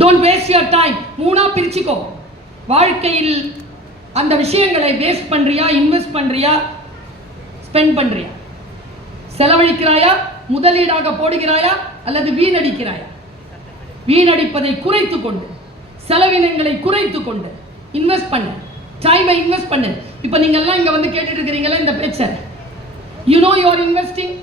Don't waste your time மூணாக பிரிச்சுக்கோ. வாழ்க்கையில் அந்த விஷயங்களை வேஸ்ட் பண்ணுறியா இன்வெஸ்ட் பண்ணுறியா ஸ்பெண்ட் பண்ணுறியா செலவழிக்கிறாயா முதலீடாக போடுகிறாயா அல்லது வீணடிக்கிறாயா? வீணடிப்பதை குறைத்து கொண்டு செலவினங்களை குறைத்து கொண்டு இன்வெஸ்ட் பண்ணு. டைமை இன்வெஸ்ட் பண்ணு. இப்போ நீங்கள்லாம் எல்லாம் வந்து கேட்டுட்டு இருக்கிறீங்களா இந்த பேச்சை யூ நோ யுவர் இன்வெஸ்டிங்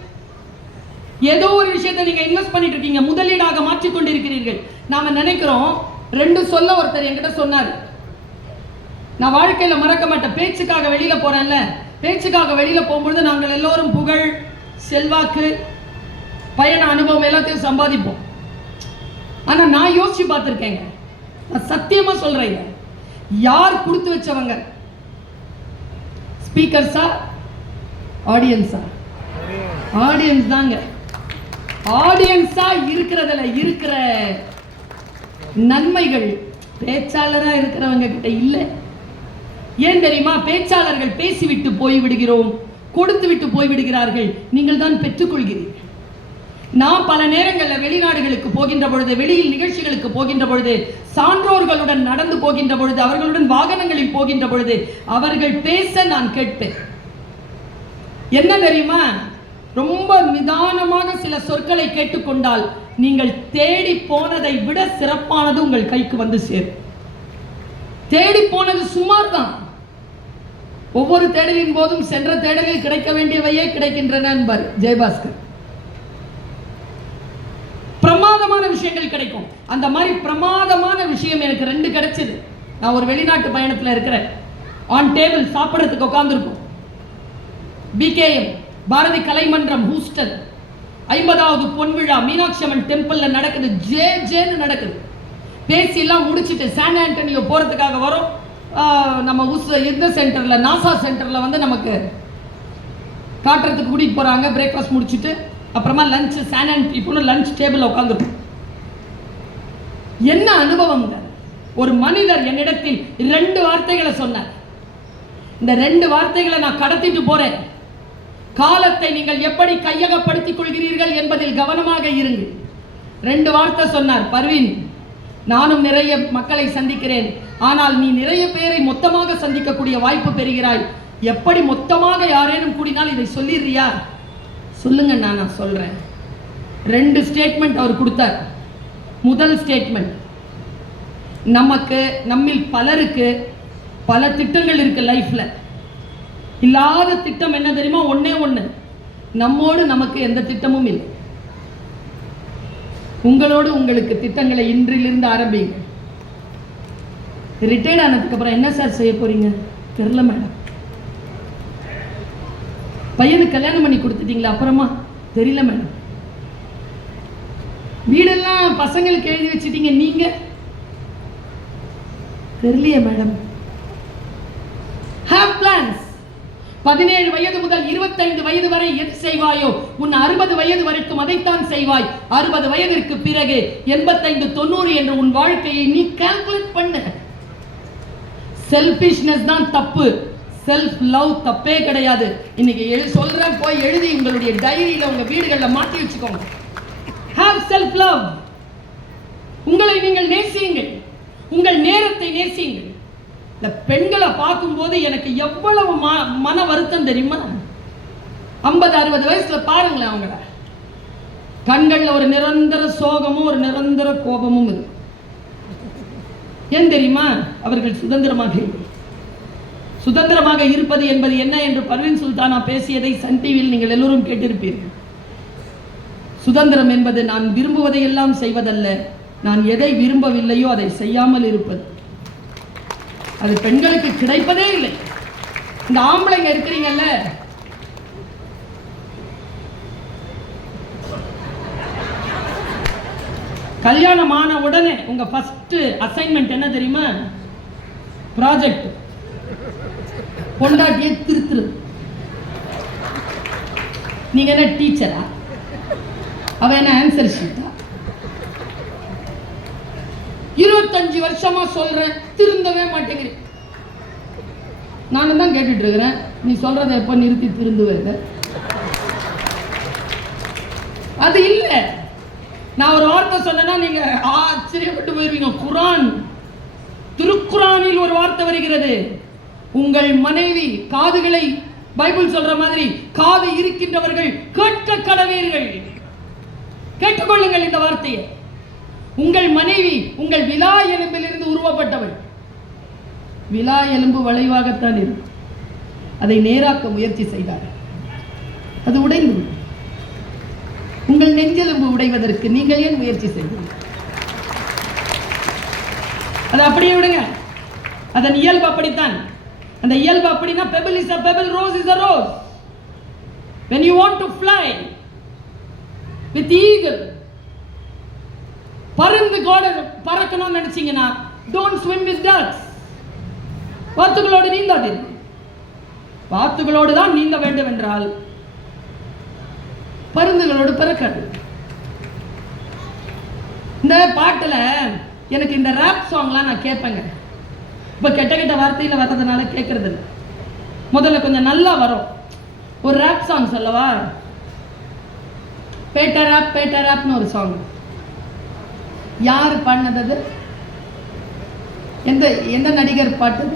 ஏதோ ஒரு விஷயத்தை நீங்கள் இன்வெஸ்ட் பண்ணிட்டு இருக்கீங்க. முதலீடாக மாற்றிக்கொண்டு இருக்கிறீர்கள் நாம நினைக்கிறோம் ரெண்டு சொல்ல ஒருத்தர் என்கிட்ட சொன்னார். நான் வாழ்க்கையில் மறக்க மாட்டேன். பேச்சுக்காக வெளியில் போறேன்ல. பேச்சுக்காக வெளியில் போகும்பொழுது நாங்கள் எல்லோரும் புகழ் செல்வாக்கு பயண அனுபவம் எல்லாத்தையும் சம்பாதிப்போம். ஆனால் நான் யோசிச்சு பார்த்துருக்கேங்க. நான் சத்தியமாக சொல்கிறேங்க யார் கொடுத்து வச்சவங்க? ஸ்பீக்கர்ஸா ஆடியன்ஸா ஆடியன்ஸ் தாங்க. ஆடியன்ஸா இருக்கிறதுல இருக்கிற நன்மைகள் பேச்சாளரா இருக்கிறவங்க கிட்ட இல்லை. ஏன் தெரியுமா? பேச்சாளர்கள் பேசிவிட்டு போய் விடுகிறோம் கொடுத்து விட்டு போய் விடுகிறார்கள் நீங்கள் தான் பெற்றுக்கொள்கிறீர்கள். நாம் பல நேரங்களில் வெளிநாடுகளுக்கு போகின்ற பொழுது வெளியில் நிகழ்ச்சிகளுக்கு போகின்ற பொழுது சான்றோர்களுடன் நடந்து போகின்ற பொழுது அவர்களுடன் வாகனங்களில் போகின்ற பொழுது அவர்கள் பேச நான் கேட்பேன். என்ன தெரியுமா? ரொம்ப நிதானமாக சில சொற்களை கேட்டுக்கொண்டால் நீங்கள் தேடி போனதை விட சிறப்பானது உங்கள் கைக்கு வந்து சேரும். தேடி போனது சுமார் தான் ஒவ்வொரு தேடலின் போதும் சென்ற தேடலில் கிடைக்க வேண்டியவையே கிடைக்கின்றன என்பார் ஜெயபாஸ்கர். பிரமாதமான விஷயங்கள் கிடைக்கும். அந்த மாதிரி பிரமாதமான விஷயம் எனக்கு ரெண்டு கிடைச்சது. நான் ஒரு வெளிநாட்டு பயணத்தில் இருக்கிறேன். ஆன் டேபிள் சாப்பிட்றதுக்கு உட்காந்துருக்கும் பிகேஎம் பாரதி கலைமன்றம் ஹூஸ்டன் ஐம்பதாவது பொன்விழா மீனாட்சி அம்மன் டெம்பிள்ல நடக்குது. ஜே ஜேன்னு நடக்குது. பேசி எல்லாம் முடிச்சிட்டு சான் ஆண்டனியோ போறதுக்காக வரும். நம்ம உஸ் இந்த சென்டர்ல நாசா சென்டர்ல வந்து நமக்கு காட்டுறதுக்கு கூட்டிட்டு போறாங்க. பிரேக்ஃபாஸ்ட் முடிச்சிட்டு அப்புறமா லஞ்ச் சான் ஆண்ட் இப்போ லஞ்ச் டேபிள் உட்காந்துருக்கும் என்ன அனுபவம்ங்க ஒரு மனிதர் என்னிடத்தில் ரெண்டு வார்த்தைகளை சொன்னார். இந்த ரெண்டு வார்த்தைகளை நான் கடத்திட்டு போறேன். காலத்தை நீங்கள் எப்படி கையகப்படுத்திக் கொள்கிறீர்கள் என்பதில் கவனமாக இருங்கள். ரெண்டு வார்த்தை சொன்னார் பர்வீன் நானும் நிறைய மக்களை சந்திக்கிறேன். ஆனால் நீ நிறைய பேரை மொத்தமாக சந்திக்கக்கூடிய வாய்ப்பு பெறுகிறாய். எப்படி மொத்தமாக யாரேனும் கூடினால் இதை சொல்லிடுறியா? சொல்லுங்க நான் நான் சொல்றேன். ரெண்டு ஸ்டேட்மெண்ட் அவர் கொடுத்தார். முதல் ஸ்டேட்மெண்ட் நமக்கு நம்மில் பலருக்கு பல திட்டங்கள் இருக்கு லைஃப்ல இல்லாத திட்டம் என்ன தெரியுமா? ஒன்னே ஒன்று நம்மோடு நமக்கு எந்த திட்டமும் இல்லை. உங்களோடு உங்களுக்கு திட்டங்களை இன்றிலிருந்து ஆரம்பிங்க ரிட்டையர்ட் ஆனதுக்கு அப்புறம் என்ன சார் செய்ய போறீங்க? தெரியல மேடம் பையனுக்கு கல்யாணம் பண்ணி கொடுத்துட்டீங்களா அப்புறமா? தெரியல மேடம் வீடெல்லாம் பசங்களுக்கு எழுதி வச்சிட்டீங்க நீங்க? தெரியலையே மேடம் ஹேவ் பிளான்ஸ் பதினேழு வயது முதல் இருபத்தைந்து வயது வரை எது செய்வாயோ உன் அறுபது வயது வரைக்கும் அதைத்தான் செய்வாய். அறுபது வயதிற்கு பிறகு எண்பத்தைந்து தொண்ணூறு என்று உன் வாழ்க்கையை நீ கால்குலேட் பண்ணு. செல்பிஷ்னஸ் தான் தப்பு. செல்ஃப் லவ் தப்பே கிடையாது. இன்னைக்கு எழு சொல்றேன் போய் எழுதி உங்களுடைய டைரியில உங்க வீடுகளில் மாட்டி வச்சுக்கோங்க. ஹேவ் செல்ஃப் லவ் உங்களை நீங்கள் நேசியுங்கள். உங்கள் நேரத்தை நேசியுங்கள். இந்த பெண்களை பார்க்கும்போது எனக்கு எவ்வளவு ம- மன வருத்தம் தெரியுமா? ஐம்பது அறுபது வயசுல பாருங்களேன் அவங்கள. கண்களில் ஒரு நிரந்தர சோகமும் ஒரு நிரந்தர கோபமும் இருக்கு ஏன் தெரியுமா? அவர்கள் சுதந்திரமாக இல்லை. சுதந்திரமாக இருப்பது என்பது என்ன என்று பர்வீன் சுல்தானா பேசியதை சன் டிவியில் நீங்கள் எல்லோரும் கேட்டிருப்பீர்கள். சுதந்திரம் என்பது நான் விரும்புவதையெல்லாம் செய்வதல்ல. நான் எதை விரும்பவில்லையோ அதை செய்யாமல் இருப்பது. அது பெண்களுக்கு கிடைப்பதே இல்லை. இந்த ஆம்பளைங்க இருக்கிறீங்கல்ல? கல்யாணம் ஆன உடனே உங்க ஃபர்ஸ்ட் அசைன்மெண்ட் என்ன தெரியுமா? ப்ராஜெக்ட் பொண்டாட்டியை திருத்துரு நீங்க என்ன டீச்சரா அவ என்ன ஆன்சர் ஷீட்டா இருபத்தஞ்சு வருஷமா சொல்றேன் திருந்தவே மாட்டேங்கிறேன். நான் தான் கேட்டுட்டு இருக்கிறேன் நீ சொல்றதை எப்ப நிறுத்தி திருந்துவேங்க அது இல்ல. நான் ஒரு வார்த்தை சொன்னேன்னா நீங்க ஆச்சரியப்பட்டு போயிருவீங்க. குரான் திருக்குறானில் ஒரு வார்த்தை வருகிறது. உங்கள் மனைவி காதுகளை பைபிள் சொல்ற மாதிரி காது இருக்கின்றவர்கள் கேட்க கடவீர்கள். கேட்டுக்கொள்ளுங்கள் இந்த வார்த்தையை. உங்கள் மனைவி உங்கள் விலா எலும்பிலிருந்து உருவப்பட்டவள் விலா எலும்பு வளைவாகத்தான் இருக்கும். அதை நேராக்க முயற்சி செய்தார் அது உடைந்து உங்கள் நெஞ்செலும்பு உடைவதற்கு நீங்கள் ஏன் முயற்சி செய்தீர்கள்? அதை அப்படியே விடுங்க. அதன் இயல்பு அப்படித்தான். அந்த இயல்பு அப்படின்னா pebble is a pebble rose is a rose when you want to fly with eagle பருந்து கோட பறக்கணும்னு நினச்சிங்கன்னா டோன்ட் ஸ்விம் வித் ducks. வாத்துகளோடு நீந்தாதீர்கள் வாத்துகளோடு தான் நீந்த வேண்டும் என்றால் பருந்துகளோடு பிறக்காது. இந்த பாட்டில் எனக்கு இந்த ரேப் சாங்லாம் நான் கேட்பேங்க. இப்போ கெட்ட கெட்ட வார்த்தையில் வர்றதுனால கேட்குறது இல்லை முதல்ல கொஞ்சம் நல்லா வரும். ஒரு ரேப் சாங் சொல்லவா? பேட்டர் ரேப் பேட்டர் ரேப்னு ஒரு சாங் யார் பாடினது? எந்த எந்த நடிகர் பாட்டது?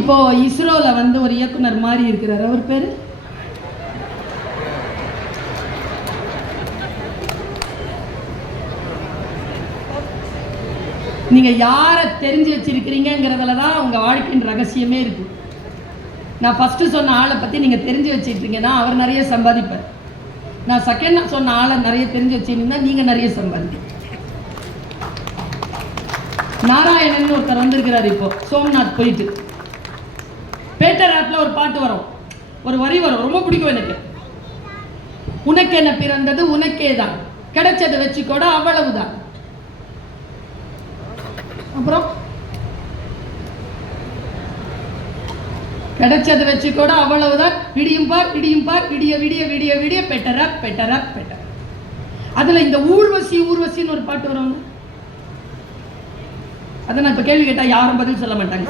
இப்போ இஸ்ரோல வந்து ஒரு இயக்குனர் மாதிரி இருக்கிறார். அவர் பேரு? நீங்க யாரை தெரிஞ்சு வச்சிருக்கிறீங்கிறதுல தான் உங்க வாழ்க்கையின் ரகசியமே இருக்கு. நான் ஃபஸ்ட்டு சொன்ன ஆளை பற்றி நீங்கள் தெரிஞ்சு வச்சுருக்கீங்கன்னா அவர் நிறைய சம்பாதிப்பார். நான் செகண்ட் சொன்ன ஆளை நிறைய தெரிஞ்சு வச்சிருந்தீங்கன்னா நீங்கள் நிறைய சம்பாதிக்க நாராயணன் ஒருத்தர் வந்திருக்கிறார் இப்போ சோம்நாத் போயிட்டு. பேட்டர் ஆப்பில் ஒரு பாட்டு வரும். ஒரு வரி வரும். ரொம்ப பிடிக்கும் எனக்கு. உனக்கு என்ன பிறந்தது? உனக்கே தான். கிடைச்சதை வச்சுக்கோட அவ்வளவுதான். அப்புறம்? கிடைச்சதை வச்சுக்கோட அவ்வளவுதான். இடியும் பார் இடியும் பார் விடிய விடிய விடிய விடிய பெட்டரா பெட்டரா பெட்டர் அதுல இந்த ஊர்வசி ஊர்வசின்னு ஒரு பாட்டு வரும். அதை நான் இப்ப கேள்வி கேட்டா யாரும் பதில் சொல்ல மாட்டாங்க.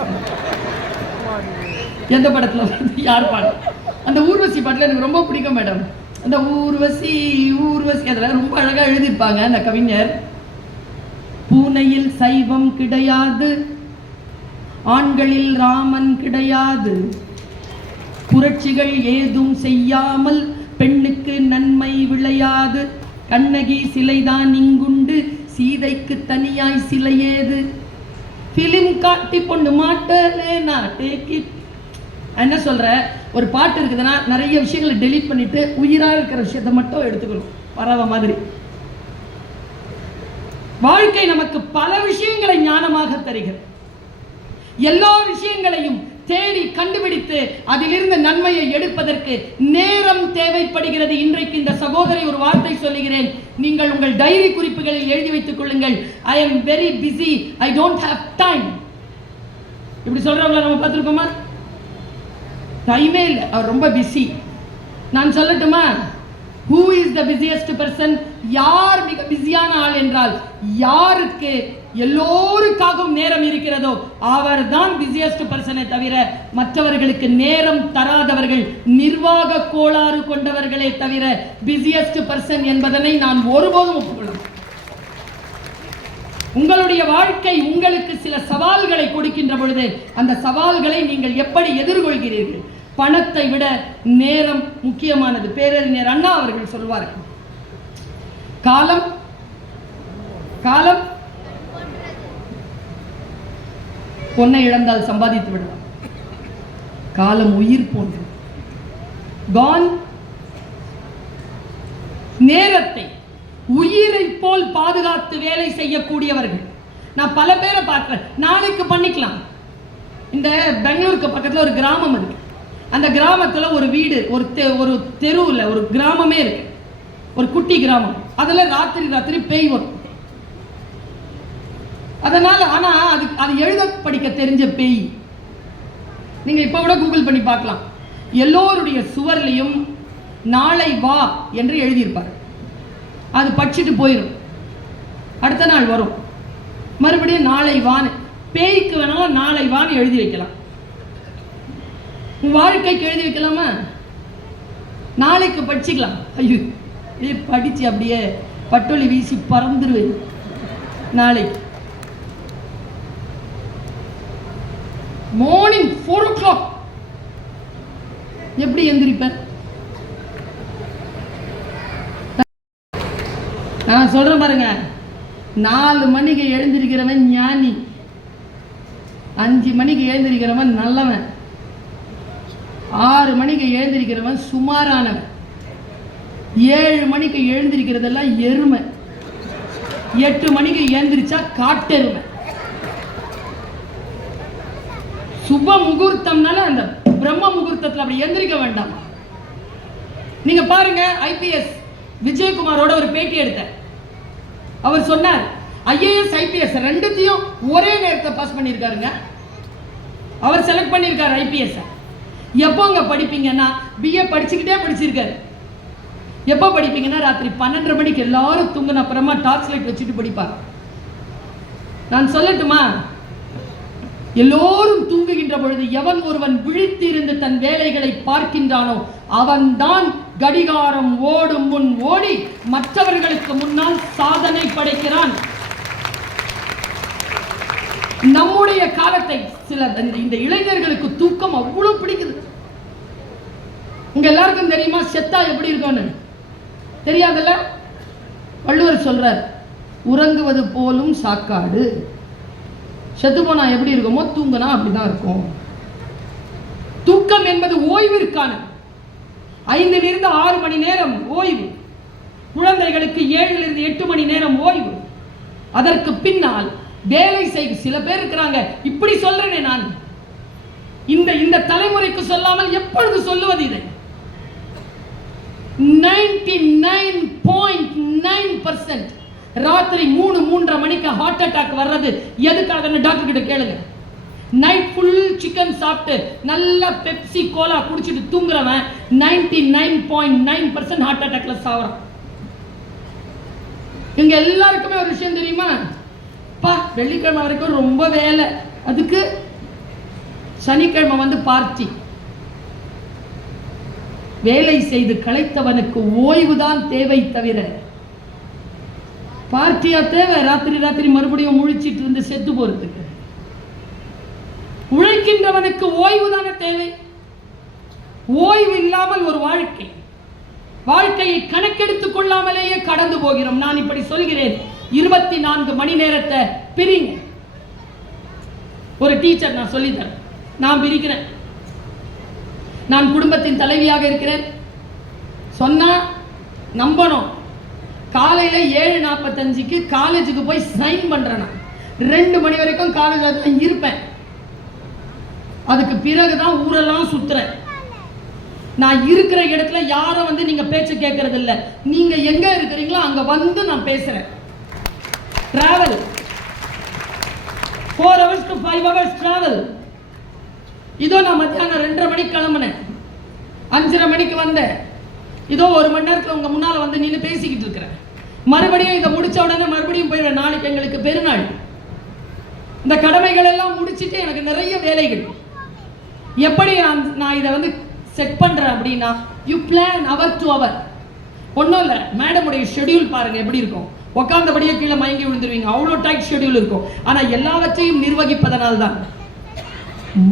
எந்த படத்துல வந்து யார் பாடம் அந்த ஊர்வசி பாட்டுல எனக்கு ரொம்ப பிடிக்கும் மேடம். அந்த ஊர்வசி ஊர்வசி அதில் ரொம்ப அழகா எழுதியிருப்பாங்க அந்த கவிஞர். பூனையில் சைவம் கிடையாது. ஆண்களில் ராமன் கிடையாது. புரட்சிகள் ஏதும் செய்யாமல் பெண்ணுக்கு நன்மை விளையாது. கண்ணகி சிலைதான் இங்குண்டு சீதைக்கு தனியாய் சிலை ஏது பிலிம் காட்டி பொண்ணு மாட்டலே நாட்டேக்கி என்ன சொல்ற? ஒரு பாட்டு இருக்குதுன்னா நிறைய விஷயங்களை டெலீட் பண்ணிட்டு உயிராக இருக்கிற விஷயத்தை மட்டும் எடுத்துக்கணும். பறவை மாதிரி. வாழ்க்கை நமக்கு பல விஷயங்களை ஞானமாக தருகிறது. எல்லா விஷயங்களையும் தேடி கண்டுபிடித்து அதிலிருந்து நன்மையை எடுப்பதற்கு நேரம் தேவைப்படுகிறது. இன்றைக்கு இந்த சகோதரி ஒரு வார்த்தை சொல்லுகிறேன். நீங்கள் உங்கள் டைரி குறிப்புகளில் எழுதி வைத்துக் கொள்ளுங்கள். I am very busy I don't have time இப்படி சொல்றவங்கள நம்ம பார்த்துருக்கோமா? டைமே இல்லை. அவர் ரொம்ப பிஸி நான் சொல்லட்டுமா? Who is the busiest person யார் மிக பிஸியான ஆள் என்றால் யாருக்கு எல்லோருக்காகவும் நேரம் இருக்கிறதோ அவர் தான் பிஸியஸ்ட் பர்சனை தவிர மற்றவர்களுக்கு நேரம் தராதவர்கள் நிர்வாக கோளாறு கொண்டவர்களே தவிர பிஸியஸ்ட் பர்சன் என்பதனை நான் ஒருபோதும் ஒப்புக்கொள்ள உங்களுடைய வாழ்க்கை உங்களுக்கு சில சவால்களை கொடுக்கின்ற பொழுது அந்த சவால்களை நீங்கள் எப்படி எதிர்கொள்கிறீர்கள்? பணத்தை விட நேரம் முக்கியமானது. பேரறிஞர் அண்ணா அவர்கள் சொல்வார்கள் காலம் காலம் பொன்னை இழந்தால் சம்பாதித்து விடலாம். காலம் உயிர் போன்றது கான் நேரத்தை உயிரை போல் பாதுகாத்து வேலை செய்யக்கூடியவர்கள். நான் பல பேரை பார்க்கிறேன். நாளைக்கு பண்ணிக்கலாம். இந்த பெங்களூருக்கு பக்கத்தில் ஒரு கிராமம் இருக்கு அந்த கிராமத்தில் ஒரு வீடு ஒரு தெ ஒரு தெருவில் ஒரு கிராமமே இருக்கு. ஒரு குட்டி கிராமம். அதில் ராத்திரி ராத்திரி பேய் வரும். அதனால் ஆனால் அது அது எழுத படிக்க தெரிஞ்ச பேய். நீங்கள் இப்போ கூட கூகுள் பண்ணி பார்க்கலாம் எல்லோருடைய சுவர்லையும் நாளை வா என்று எழுதியிருப்பார். அது படிச்சுட்டு போயிடும் அடுத்த நாள் வரும். மறுபடியும் நாளை வான்னு பேய்க்கு வேணாலும் நாளை வான்னு எழுதி வைக்கலாம். உன் வாழ்க்கைக்கு எழுதி வைக்கலாமா? நாளைக்கு படிச்சுக்கலாம். ஐயோ அப்படியே படிச்சு அப்படியே பட்டொலி வீசி பறந்துருவேன். நாளைக்கு. மார்னிங் ஃபோர் ஓ கிளாக் எப்படி எந்திரிப்பேன் நான் சொல்கிறேன் பாருங்க. நாலு மணிக்கு எழுந்திருக்கிறவன் ஞானி. அஞ்சு மணிக்கு எழுந்திருக்கிறவன் நல்லவன். ஆறு மணிக்கு எழுந்திருக்கிறவன் சுமாரானவன். ஏழு மணிக்கு எழுந்திருக்கிறதெல்லாம் எருமை. எட்டு மணிக்கு எழுந்திரிச்சா காட்டெருமை. சுப முகூர்த்தம்னால அந்த பிரம்ம முகூர்த்தத்தில் அப்படி எந்திரிக்க வேண்டாம். நீங்க பாருங்க ஐபிஎஸ் விஜயகுமாரோட ஒரு பேட்டி எடுத்தேன். அவர் சொன்னார் ஐஏஎஸ் ஐபிஎஸ் ரெண்டுத்தையும் ஒரே நேரத்தை பாஸ் பண்ணியிருக்காருங்க. அவர் செலக்ட் பண்ணியிருக்காரு ஐபிஎஸ் எப்போங்க படிப்பீங்கன்னா பிஏ படிச்சுக்கிட்டே படிச்சிருக்காரு. எப்போ படிப்பீங்கன்னா ராத்திரி பன்னெண்டரை மணிக்கு எல்லாரும் தூங்கின அப்புறமா டார்ச் லைட் வச்சுட்டு படிப்பார். நான் சொல்லட்டுமா? எல்லோரும் தூங்குகின்ற பொழுது எவன் ஒருவன் விழித்திருந்து தன் வேலைகளை பார்க்கின்றானோ அவன்தான் கடிகாரம் ஓடும் முன் ஓடி மற்றவர்களுக்கு முன்னால் சாதனை படைக்கிறான். நம்முடைய காலத்தை சில இந்த- இந்த இளைஞர்களுக்கு தூக்கம் அவ்வளவு பிடிக்குது. உங்க எல்லாருக்கும் தெரியுமா? செத்தா எப்படி இருக்கும்னு தெரியாதுல்ல? வள்ளுவர் சொல்றார் உறங்குவது போலும் சாக்காடு. செத்து போனா எப்படி இருக்குமோ தூங்கினா அப்படிதான் இருக்கும். தூக்கம் என்பது ஓய்விற்கான. ஐந்திலிருந்து ஆறு மணி நேரம் ஓய்வு. குழந்தைகளுக்கு ஏழிலிருந்து எட்டு மணி நேரம் ஓய்வு. அதற்கு பின்னால் வேலை செய் சில பேர் இருக்கிறாங்க. இப்படி சொல்றேனே நான். இந்த இந்த தலைமுறைக்கு சொல்லாமல் எப்பொழுது சொல்லுவது இதை? Ninety nine point nine percent. ராத்திரி மூணு மூன்றரை மணிக்கு ஹார்ட் அட்டாக் வர்றது. எதுக்காக டாக்டர் கிட்ட கேளுங்க. நைட் ஃபுல் சிக்கன் சாப்பிட்டு நல்லா பெப்சி கோலா குடிச்சிட்டு தூங்குறவன் ninety nine point nine percent heart அட்டாக்ல சாவறான் இங்க எல்லாருக்குமே ஒரு விஷயம் தெரியுமா பா வெள்ளிக்கிழமை வரைக்கும் ரொம்ப வேலை. அதுக்கு சனிக்கிழமை வந்து பார்ட்டி வேலை செய்து களைத்தவனுக்கு ஓய்வுதான் தேவை தவிர. பார்ட்டியா தேவை? ராத்திரி ராத்திரி மறுபடியும் முழிச்சிட்டு இருந்து செத்து போறதுக்கு. உழைக்கின்றவனுக்கு ஓய்வு தானே தேவை? ஓய்வு இல்லாமல் ஒரு வாழ்க்கை. வாழ்க்கையை கணக்கெடுத்துக் கொள்ளாமலேயே கடந்து போகிறோம். நான் இப்படி சொல்கிறேன். இருபத்தி நான்கு மணி நேரத்தை பிரிங்க. ஒரு டீச்சர் நான் சொல்லித்தரேன். நான் பிரிக்கிறேன். நான் குடும்பத்தின் தலைவியாக இருக்கிறேன். சொன்னா நம்பணும். காலையில் ஏழு நாற்பத்தஞ்சுக்கு காலேஜுக்கு போய் சைன் பண்ணுறேன் நான். ரெண்டு மணி வரைக்கும் காலேஜில் தான் இருப்பேன். அதுக்கு பிறகு தான் ஊரெல்லாம் சுற்றுறேன் நான் இருக்கிற இடத்துல யாரும் வந்து நீங்கள் பேச்சு கேட்கறதில்ல நீங்கள் எங்கே இருக்கிறீங்களோ அங்கே வந்து நான் பேசுகிறேன் travel four hours to five hours travel இதோ நான் மத்தியானம் ரெண்டரை மணிக்கு கிளம்புனேன். அஞ்சரை மணிக்கு வந்தேன். இதோ ஒரு மணி நேரத்தில் உங்கள் முன்னால் வந்து நின்று பேசிக்கிட்டு இருக்கிறேன். மறுபடியும் இதை முடித்த உடனே மறுபடியும் போயிடுவேன். நாளைக்கு எங்களுக்கு பெருநாள். இந்த கடமைகள் எல்லாம் முடிச்சிட்டு எனக்கு நிறைய வேலைகள். எப்படி நான் நான் இதை வந்து செட் பண்ணுறேன் அப்படின்னா you plan hour to hour ஒன்றும் இல்லை மேடமுடைய ஷெட்யூல் பாருங்கள் எப்படி இருக்கும். உட்காந்தபடியே கீழே மயங்கி விழுந்துருவீங்க. அவ்வளோ டைட் ஷெட்யூல் இருக்கும். ஆனால் எல்லாவற்றையும் நிர்வகிப்பதனால் தான்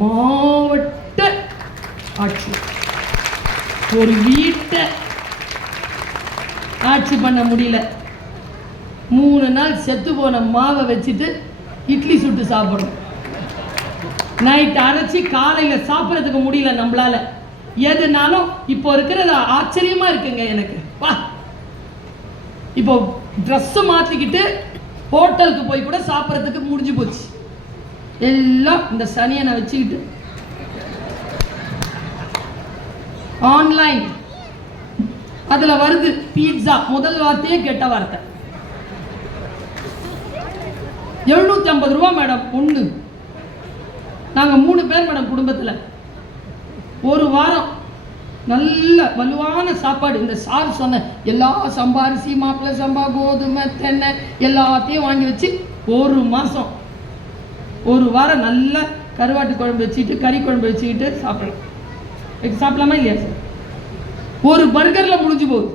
மாவட்ட ஆட்சி. ஒரு வீட்டை ஆட்சி பண்ண முடியல. மூணு நாள் செத்து போன மாவை வச்சுட்டு இட்லி சுட்டு சாப்பிடணும். நைட் அரைச்சி காலையில் சாப்பிட்றதுக்கு முடியல நம்மளால. எதுனாலும் இப்போ இருக்கிறது ஆச்சரியமா இருக்குங்க எனக்கு. வா. இப்போ ட்ரெஸ்ஸை மாற்றிக்கிட்டு ஹோட்டலுக்கு போய் கூட சாப்பிட்றதுக்கு முடிஞ்சு போச்சு. எல்லாம் இந்த சனியனை வச்சுக்கிட்டு ஆன்லைன் அதில் வருது பீட்சா முதல் வார்த்தையே கெட்ட வார்த்தை. எழுநூத்தி ஐம்பது ரூபா மேடம் ஒன்று நாங்கள் மூணு பேர் மேடம் குடும்பத்தில். ஒரு வாரம் நல்ல வலுவான சாப்பாடு. இந்த சார் சொன்ன எல்லா சம்பா அரிசி மாப்பிள்ளை சம்பா கோதுமை தென்னை எல்லாத்தையும் வாங்கி வச்சு ஒரு மாதம் ஒரு வாரம் நல்ல கருவாட்டு குழம்பு வச்சுக்கிட்டு கறி குழம்பு வச்சுக்கிட்டு சாப்பிடலாம். சாப்பிடலாமா இல்லையா? சார் ஒரு பர்கரில் முடிஞ்சு போகுது.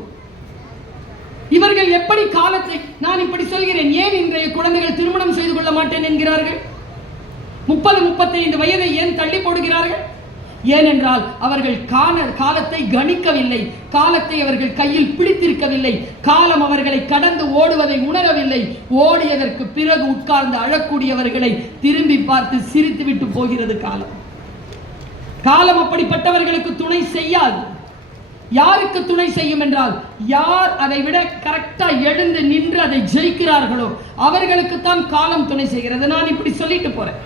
இவர்கள் எப்படி காலத்தை நான் இப்படி சொல்கிறேன்? ஏன் இன்றைய குழந்தைகள் திருமணம் செய்து கொள்ள மாட்டேன் என்கிறார்கள்? முப்பது முப்பத்தைந்து வயதை ஏன் தள்ளி போடுகிறார்கள்? ஏனென்றால் அவர்கள் கால காலத்தை கணிக்கவில்லை. காலத்தை அவர்கள் கையில் பிடித்திருக்கவில்லை. காலம் அவர்களை கடந்து ஓடுவதை உணரவில்லை. ஓடியதற்கு பிறகு உட்கார்ந்து அழக்கூடியவர்களை திரும்பி பார்த்து சிரித்துவிட்டு போகிறது காலம். காலம் அப்படிப்பட்டவர்களுக்கு துணை செய்யாது. யாருக்கு துணை செய்யும் என்றால் யார் அதை விட கரெக்டா எழுந்து நின்று அதை ஜெயிக்கிறார்களோ அவர்களுக்கு தான் காலம் துணை செய்கிறது. நான் இப்படி சொல்லிட்டு போறேன்.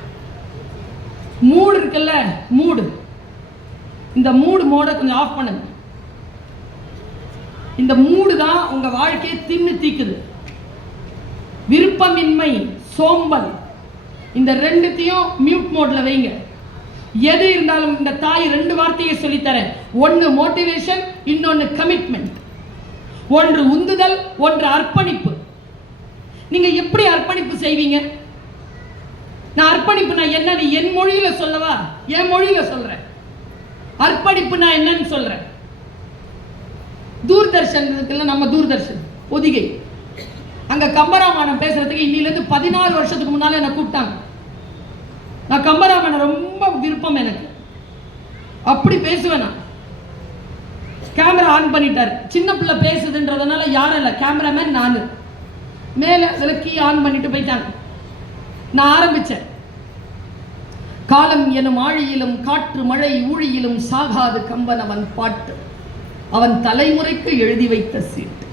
மூடு இருக்குல்ல மூடு. இந்த மூடு மோட கொஞ்சம் ஆஃப் பண்ணுங்க. இந்த மூடு தான் உங்க வாழ்க்கையை தின்னு தீக்குது. விருப்பமின்மை சோம்பல் இந்த ரெண்டுத்தையும் மியூட் மோட்ல வைங்க. எது இருந்தாலும் இந்த தாய் ரெண்டு வார்த்தையை சொல்லித்தரேன். ஒன்று மோட்டிவேஷன் இன்னொன்று கமிட்மெண்ட் ஒன்று உந்துதல் ஒன்று அர்ப்பணிப்பு. நீங்க எப்படி அர்ப்பணிப்பு செய்வீங்க? நான் அர்ப்பணிப்பு நான் என்னன்னு என் மொழியில சொல்லவா? என் மொழியில சொல்றேன். அர்ப்பணிப்பு நான் என்னன்னு சொல்றேன். தூர்தர்ஷன் இருக்குல்ல நம்ம தூர்தர்ஷன் ஒதிகை அங்க கம்பராமாயணம் பேசுறதுக்கு இன்னிலிருந்து பதினாலு வருஷத்துக்கு முன்னால என்ன கூப்பிட்டாங்க. நான் கம்பராமாயணம் ரொம்ப விருப்பம் எனக்கு. அப்படி பேசுவேன் நான். கேமரா ஆன் பண்ணிட்டார். சின்ன பிள்ளை பேசுதுன்றதுனால யாரும் இல்லை. கேமராமேன் நான். மேலே அதில் கீ ஆன் பண்ணிட்டு போயிட்டாங்க. நான் ஆரம்பிச்சேன். காலம் எனும் ஆழியிலும் காற்று மழை ஊழியிலும் சாகாது கம்பன் அவன் பாட்டு. அவன் தலைமுறைக்கு எழுதி வைத்த சீட்டு.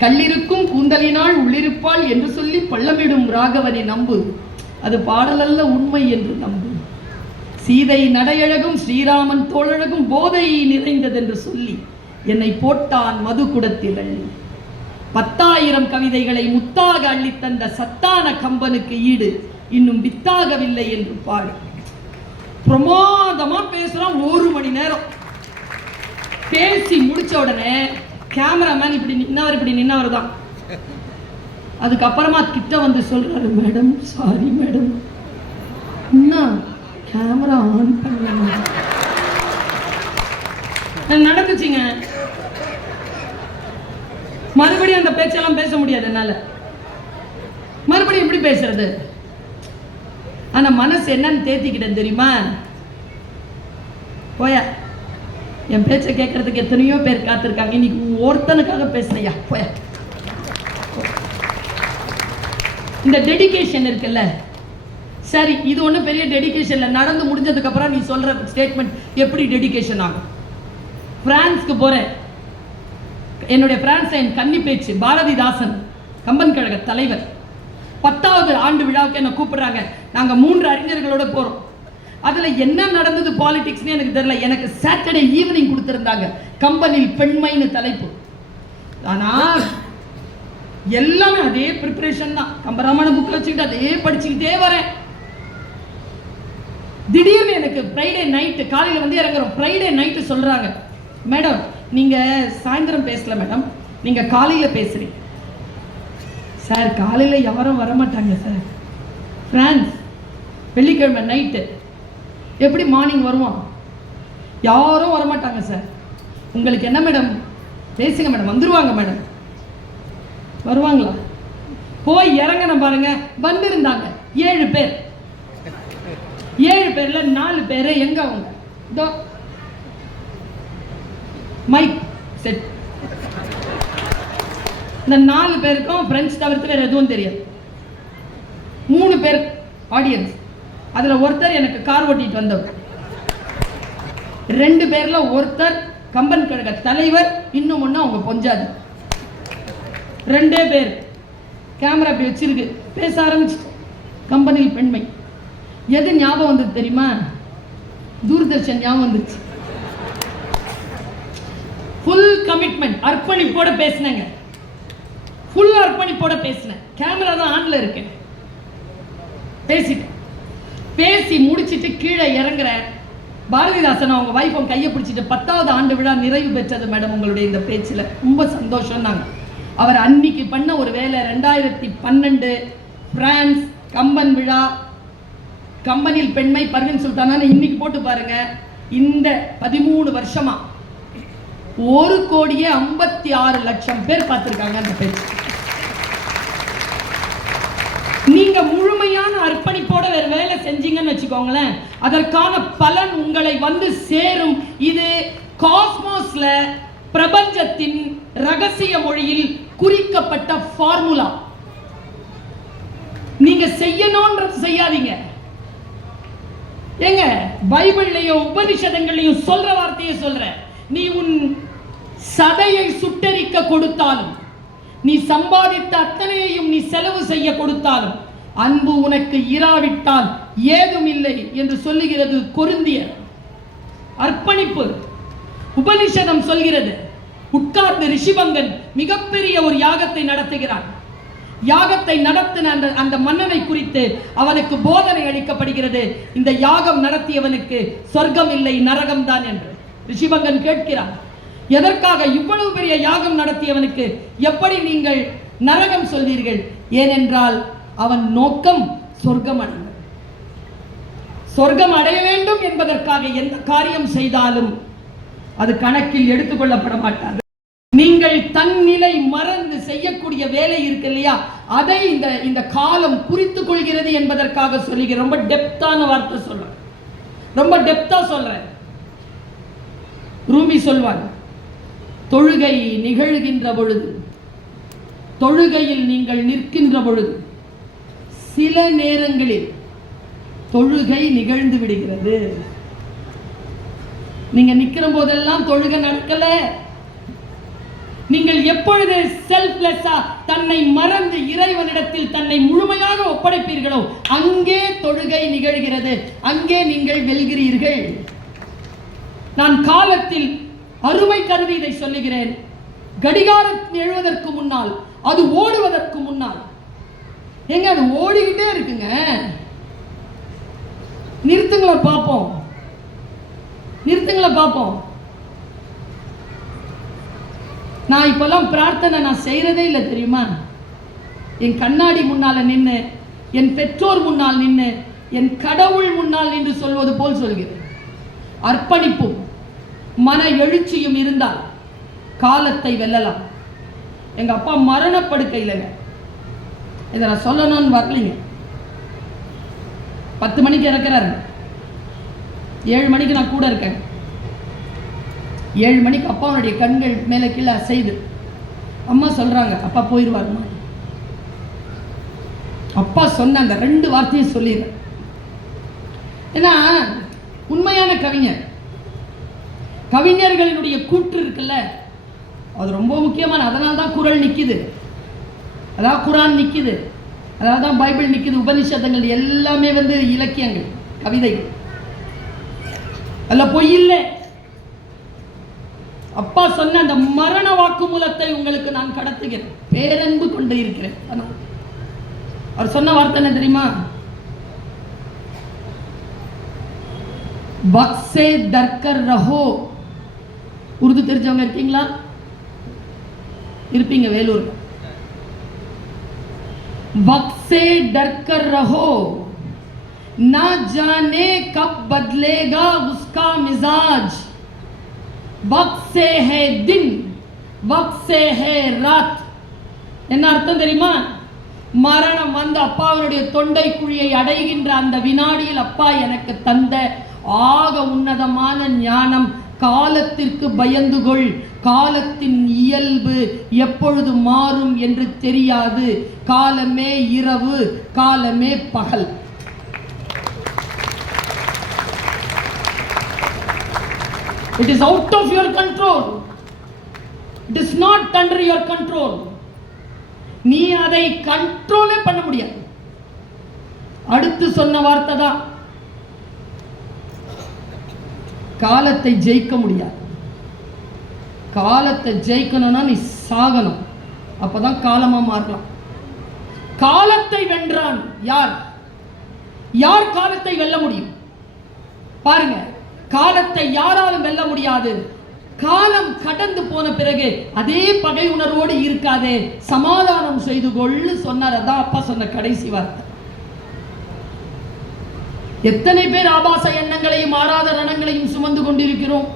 கல்லிருக்கும் கூந்தலினால் உள்ளிருப்பாள் என்று சொல்லி பள்ளமிடும் ராகவனை நம்பு. அது பாடலல்ல உண்மை என்று நம்பு. சீதை நடையழகும் ஸ்ரீராமன் தோழழகும் போதை நிறைந்ததென்று சொல்லி என்னை போட்டான் மது குடத்தில் அள்ளி. பத்தாயிரம் கவிதைகளை முத்தாக அள்ளித்தந்த சத்தான கம்பனுக்கு ஈடு. இன்னும் வித்தாகவில்லை என்று பாடு. பிரமாதமா பேசுறான் ஒரு மணி நேரம். பேசி முடிச்ச உடனே கேமராமேன் இப்படி நின்னவர் இப்படி நின்னவர் தான். அதுக்கப்புறமா கிட்ட வந்து சொல்றாரு மேடம் சாரி மேடம். என்ன கேமரா ஆன் பண்ண நடந்துச்சுங்க? மறுபடியும் அந்த பேச்செல்லாம் பேச முடியாது என்னால. மறுபடியும் எப்படி பேசுறது? ஆனால் மனசு என்னன்னு தேத்திக்கிட்டேன் தெரியுமா? போயா. என் பேச்சை கேட்கறதுக்கு எத்தனையோ பேர் காத்திருக்காங்க. இன்னைக்கு ஒருத்தனுக்காக பேசுனையா போயா. இந்த டெடிகேஷன் இருக்குல்ல. சரி இது ஒன்றும் பெரிய டெடிக்கேஷன் இல்லை. நடந்து முடிஞ்சதுக்கப்புறம் நீ சொல்கிற ஸ்டேட்மெண்ட் எப்படி டெடிகேஷன் ஆகும்? ஃப்ரான்ஸ்க்கு போகிறேன் என்னுடைய ஃப்ரான்ஸ் என் கன்னி பேச்சு. பாரதிதாசன் கம்பன் கழக தலைவர். பத்தாவது ஆண்டு விழாவுக்கு என்ன கூப்பிடுறாங்க. நாங்கள் மூன்று அறிஞர்களோட போகிறோம் அதில் என்ன நடந்தது பாலிடிக்ஸ்னு எனக்கு தெரியல. எனக்கு சாட்டர்டே ஈவினிங் கொடுத்துருந்தாங்க. கம்பெனியில் பெண்மைன்னு தலைப்பு. ஆனால் எல்லாமே அதே ப்ரிப்பரேஷன் தான். கம்பராமான புக்கில் வச்சுக்கிட்டு அதே படிச்சுக்கிட்டே வரேன். திடீர்னு எனக்கு ஃப்ரைடே நைட்டு காலையில் வந்து இறங்குறோம். ஃப்ரைடே நைட்டு சொல்கிறாங்க மேடம் நீங்கள் சாயந்தரம் பேசல மேடம் நீங்கள் காலையில் பேசுகிறீங்க சார் காலையில் யாரும் வரமாட்டாங்க சார். ஃப்ரான்ஸ் வெள்ளிக்கிழமை நைட்டு எப்படி மார்னிங் வருவான் யாரும் வரமாட்டாங்க சார். உங்களுக்கு என்ன மேடம் பேசுங்க மேடம் வந்துருவாங்க மேடம் வருவாங்களா? போய் இறங்கின பாருங்க வந்திருந்தாங்க. ஏழு பேர். ஏழு பேர்ல நாலு பேர் எங்க அவங்க? இதோ. மைக் செட் இந்த நாலு பேருக்கும் பிரெஞ்சு தவிர்த்து வேறு எதுவும் தெரியாது. மூணு பேர் ஆடியன்ஸ் அதில் ஒருத்தர் எனக்கு கார் ஓட்டிட்டு வந்தவர். ரெண்டு பேரில் ஒருத்தர் கம்பன் கழக தலைவர் இன்னும் ஒன்று அவங்க பொஞ்சாது. ரெண்டே பேர். கேமரா இப்படி வச்சிருக்கு. பேச ஆரம்பிச்சு கம்பெனியில் பெண்மை. எது ஞாபகம் வந்தது தெரியுமா? தூர்தர்ஷன் ஞாபகம் வந்துச்சு ஃபுல் கமிட்மெண்ட் அர்ப்பணிப்போட பேசினாங்க. ஃபுல் அர்ப்பணிப்போட பேசினேன். கேமரா தான் ஆன்ல இருக்கு. பேசிட்டேன். பேசி முடிச்சிட்டு கீழே இறங்குற பாரதிதாசன் அவங்க வைஃபும் கையை பிடிச்சிட்டு பத்தாவது ஆண்டு விழா நிறைவு பெற்றது மேடம் உங்களுடைய இந்த பேச்சில். ரொம்ப சந்தோஷம் நாங்கள் அவர் அன்னைக்கு பண்ண ஒரு வேலை ரெண்டாயிரத்தி பன்னெண்டு பிரான்ஸ் கம்பன் விழா. கம்பனில் பெண்மை பர்வின் சுல்தானான்னு இன்னைக்கு போட்டு பாருங்க. இந்த பதிமூணு வருஷமா ஒரு கோடியே ஐம்பத்தி ஆறு லட்சம் பேர் பார்த்துருக்காங்க அந்த பேச்சு. நீங்க முழுமையான அர்ப்பணிப்போட வேற வேலை செஞ்சீங்கன்னு வச்சுக்கோங்களேன். அதற்கான பலன் உங்களை வந்து சேரும். இது காஸ்மோஸ்ல பிரபஞ்சத்தின் ரகசிய மொழியில் குறிக்கப்பட்ட ஃபார்முலா. நீங்க செய்யணும்ன்றது செய்யாதீங்க. ஏங்க பைபிள்லையும் உபனிஷதங்களையும் சொல்ற வார்த்தையை சொல்ற நீ உன் சதையை சுட்டரிக்க கொடுத்தாலும் நீ சம்பாதித்த அத்தனையையும் நீ செலவு செய்ய கொடுத்தாலும் அன்பு உனக்கு இராவிட்டால் ஏதும் இல்லை என்று சொல்லுகிறது கொருந்திய அர்ப்பணிப்பு. உபனிஷதம் சொல்கிறது உட்கார்ந்து ரிஷிபங்கன் மிகப்பெரிய ஒரு யாகத்தை நடத்துகிறான். யாகத்தை நடத்தின அந்த அந்த மன்னனை குறித்து அவனுக்கு போதனை அளிக்கப்படுகிறது. இந்த யாகம் நடத்தியவனுக்கு சொர்க்கம் இல்லை நரகம் தான் என்று. ரிஷிபங்கன் கேட்கிறான் எதற்காக இவ்வளவு பெரிய யாகம் நடத்தியவனுக்கு எப்படி நீங்கள் நரகம் சொல்வீர்கள்? ஏனென்றால் அவன் நோக்கம் சொர்க்கம் அடைய சொர்க்கம் அடைய வேண்டும் என்பதற்காக எந்த காரியம் செய்தாலும் அது கணக்கில் எடுத்துக்கொள்ளப்பட மாட்டார் நீங்கள் தன்னிலை மறந்து செய்யக்கூடிய வேலை இருக்கு இல்லையா? அதை இந்த இந்த காலம் குறித்து கொள்கிறது என்பதற்காக சொல்லுகிறேன். ரொம்ப டெப்தான வார்த்தை சொல்றேன். ரொம்ப டெப்தா சொல்றேன். ரூமி சொல்வாங்க தொழுகை நிகழ்கின்ற பொழுது தொழுகையில் நீங்கள் நிற்கின்ற பொழுது சில நேரங்களில் தொழுகை நிகழ்ந்து விடுகிறது. நீங்க நிக்கிற போதெல்லாம் தொழுகை நடக்கல. நீங்கள் எப்பொழுது செல்ஃப்லெஸ்ஸா தன்னை மறந்து இறைவனிடத்தில் தன்னை முழுமையாக ஒப்படைப்பீர்களோ அங்கே தொழுகை நிகழ்கிறது. அங்கே நீங்கள் வெல்கிறீர்கள். நான் காலத்தில் அருமை கருதி இதை சொல்லுகிறேன். கடிகாரத்தில் எழுவதற்கு முன்னால் அது ஓடுவதற்கு முன்னால். எங்க அது ஓடிக்கிட்டே இருக்குங்க. நிறுத்துங்களை பார்ப்போம். நிறுத்துங்களை பார்ப்போம். நான் இப்பெல்லாம் பிரார்த்தனை நான் செய்யறதே இல்லை தெரியுமா? என் கண்ணாடி முன்னால நின்று என் பெற்றோர் முன்னால் நின்று என் கடவுள் முன்னால் நின்று சொல்வது போல் சொல்கிறேன். அர்ப்பணிப்பும். மன எழுச்சியும் இருந்தால் காலத்தை வெல்லலாம். எங்க அப்பா மரணப்படுக்கையிலங்க. இதை நான் சொல்லணும்னு வரலைங்க. பத்து மணிக்கு இறக்குறாரு. ஏழு மணிக்கு நான் கூட இருக்கேன். ஏழு மணிக்கு அப்பாவுடைய கண்கள் மேலே கீழே அசைது அம்மா சொல்றாங்க அப்பா போயிடுவாருமா அப்பா சொன்ன அந்த ரெண்டு வார்த்தையும் சொல்லிடுறேன். ஏன்னா உண்மையான கவிஞர் கவிஞர்களினுடைய கூற்று இருக்குல்ல? அது ரொம்ப முக்கியமான அதனால தான் குரல் நிக்குது. அதான் குரான் நிக்குது. அதனால தான் பைபிள் நிக்குது. உபனிஷதங்கள் எல்லாமே வந்து இலக்கியங்கள் கவிதைகள். அதில் பொய் இல்லை. அப்பா சொன்ன அந்த மரண வாக்குமூலத்தை உங்களுக்கு நான் கடத்துகிறேன். பேரன்பு கொண்டு இருக்கிறேன். அவர் சொன்ன வார்த்தை என்ன தெரியுமா? பக்ஸே தர்கர் ரஹோ. உருது தெரிஞ்சவங்க இருக்கீங்களா இருப்பீங்க வேலூர் वक्त से डर कर रहो ना जाने कब बदलेगा उसका मिजाज वक्त से है दिन वक्त से है रात என்ன அர்த்தம் தெரியுமா மரணம் வந்து அப்பாவினுடைய தொண்டை குழியை அடைகின்ற அந்த வினாடியில் அப்பா எனக்கு தந்த ஆக உன்னதமான ஞானம் காலத்திற்கு பயந்து கொள் காலத்தின் இயல்பு எப்பொழுது மாறும் என்று தெரியாது. காலமே இரவு காலமே பகல். It is out of your control it is not under your control நீ அதை கண்ட்ரோலே பண்ண முடியாது. அடுத்து சொன்ன வார்த்தை தான். காலத்தை ஜெயிக்க முடியாது. காலத்தை ஜெயிக்கணும்னா நீ சாகணும். அப்பதான் காலமா மாறலாம். காலத்தை வென்றான் யார்? யார் காலத்தை வெல்ல முடியும்? பாருங்க காலத்தை யாராலும் வெல்ல முடியாது. காலம் கடந்து போன பிறகு அதே பகை உணர்வோடு இருக்காதே. சமாதானம் செய்து கொள்ளு சொன்னார். அதான் அப்பா சொன்ன கடைசி வார்த்தை. எத்தனை பேர் ஆபாச எண்ணங்களையும் ஆறாத ரணங்களையும் சுமந்து கொண்டிருக்கிறோம்?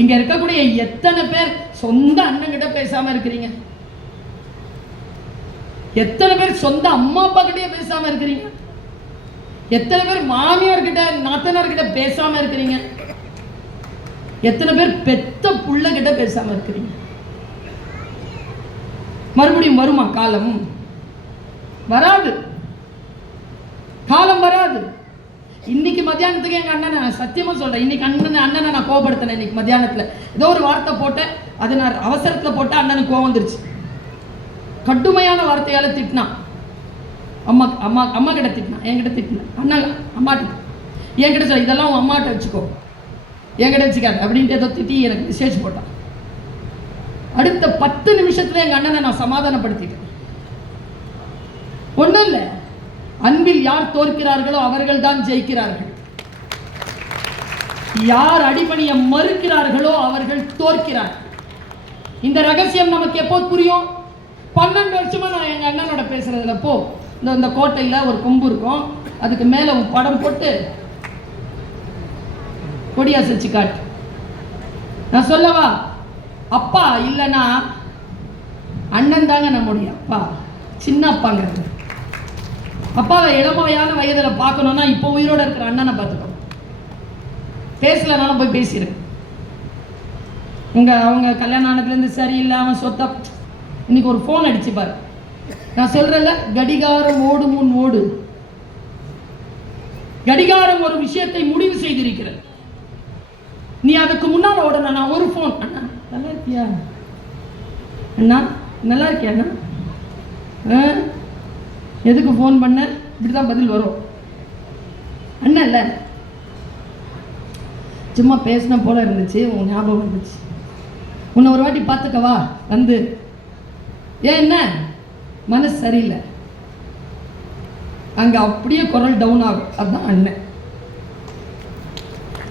இங்க இருக்கக்கூடிய எத்தனை பேர் சொந்த அண்ணங்கிட்ட பேசாம இருக்கிறீங்க? எத்தனை பேர் சொந்த அம்மா அப்பா கிட்டே பேசாம இருக்கிறீங்க? எத்தனை பேர் மாமியார் கிட்ட பேசாம இருக்கிறீங்க? எத்தனை பேர் பெத்த புள்ள கிட்ட பேசாம இருக்கிறீங்க? மறுபடியும் வருமா காலம்? வராது. காலம் வராது. இன்னைக்கு மத்தியானத்துக்கு எங்க அண்ணனை நான் சத்தியமா சொல்றேன். இன்னைக்கு அண்ணனை அண்ணனை நான் கோபப்படுத்தினேன் இன்னைக்கு மத்தியானத்தில். ஏதோ ஒரு வார்த்தை போட்டேன். அது நான் அவசரத்துல போட்டால் அண்ணனுக்கு கோவம் வந்துருச்சு. கடுமையான வார்த்தையால திட்டினான். அம்மா அம்மா அம்மா கிட்ட திட்டினான். என்கிட்ட திட்டினான். அண்ணா அம்மாட்ட என்கிட்ட சொல்ல இதெல்லாம் உன் அம்மாட்ட வச்சுக்கோ. என்கிட்ட வச்சுக்காது. அப்படின்ட்டு ஏதோ திட்டி எனக்கு மெசேஜ் போட்டான். அடுத்த பத்து நிமிஷத்துல எங்க அண்ணனை நான் சமாதானப்படுத்திட்டேன். ஒண்ணும் இல்லை. அன்பில் யார் தோற்கிறார்களோ அவர்கள் தான் ஜெயிக்கிறார்கள். யார் அடிபணிய மறுக்கிறார்களோ அவர்கள் தோற்கிறார்கள். இந்த ரகசியம் நமக்கு எப்போ புரியும்? பன்னெண்டு வருஷமா நான் எங்க அண்ணனோட பேசுறதுல போ. இந்த இந்த கோட்டையில ஒரு கொம்பு இருக்கும். அதுக்கு மேல ஒரு படம் போட்டு கொடியா செச்சு காட்டு. நான் சொல்லவா? அப்பா இல்லைன்னா அண்ணன் தாங்க நம்முடைய அப்பா. சின்ன அப்பாங்கிறது அப்பாவை இளமையான வயதில் பார்க்கணும்னா இப்போ உயிரோட இருக்கிற அண்ணனை பார்த்துக்கோ பேசலனாலும் போய் பேசிடுறேன் உங்கள் அவங்க கல்யாணம் ஆனதுலேருந்து சரியில்லை அவன் சொத்த இன்னைக்கு ஒரு ஃபோன் அடிச்சு பாரு. நான் சொல்கிறேன்ல கடிகாரம் ஓடு முன் ஓடு. கடிகாரம் ஒரு விஷயத்தை முடிவு செய்திருக்கிறது. நீ அதுக்கு முன்னால் ஓடணும் நான் ஒரு ஃபோன் அண்ணா நல்லா இருக்கியா? அண்ணா நல்லா இருக்கியா அண்ணா? ஆ? எதுக்கு ஃபோன் பண்ண? இப்படி தான் பதில் வரும். அண்ணன் இல்லை. சும்மா பேசின போல இருந்துச்சு. உன் ஞாபகம் இருந்துச்சு உன்னை ஒரு வாட்டி பார்த்துக்கவா? வந்து. ஏன் என்ன? மனசு சரியில்லை. அங்கே அப்படியே குரல் டவுன் ஆகும். அதுதான் அண்ணன்.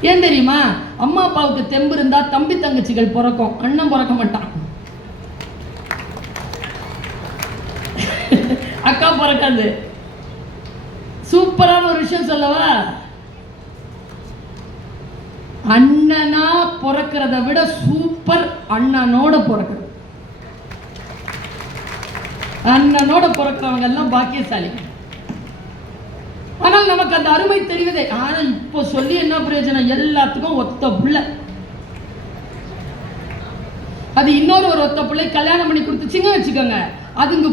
ஏன் தெரியுமா? அம்மா அப்பாவுக்கு தெம்பு இருந்தால் தம்பி தங்கச்சிகள் பிறக்கும். அண்ணன் பிறக்க மாட்டான். அக்கா பிறக்காது. சூப்பரான ஒரு விஷயம் சொல்லவா? அண்ணனா பிறக்கிறத விட சூப்பர் அண்ணனோட பிறக்கிறது அண்ணனோட பிறக்கிறவங்க எல்லாம் பாக்கியசாலி. ஆனால் நமக்கு அந்த அருமை தெரிவதே. ஆனால் இப்போ சொல்லி என்ன பிரயோஜனம்? எல்லாத்துக்கும் ஒத்த புள்ள. அது இன்னொரு ஒரு ஒத்த பிள்ளை கல்யாணம் பண்ணி கொடுத்துச்சிங்க வச்சுக்கோங்க. அதுங்க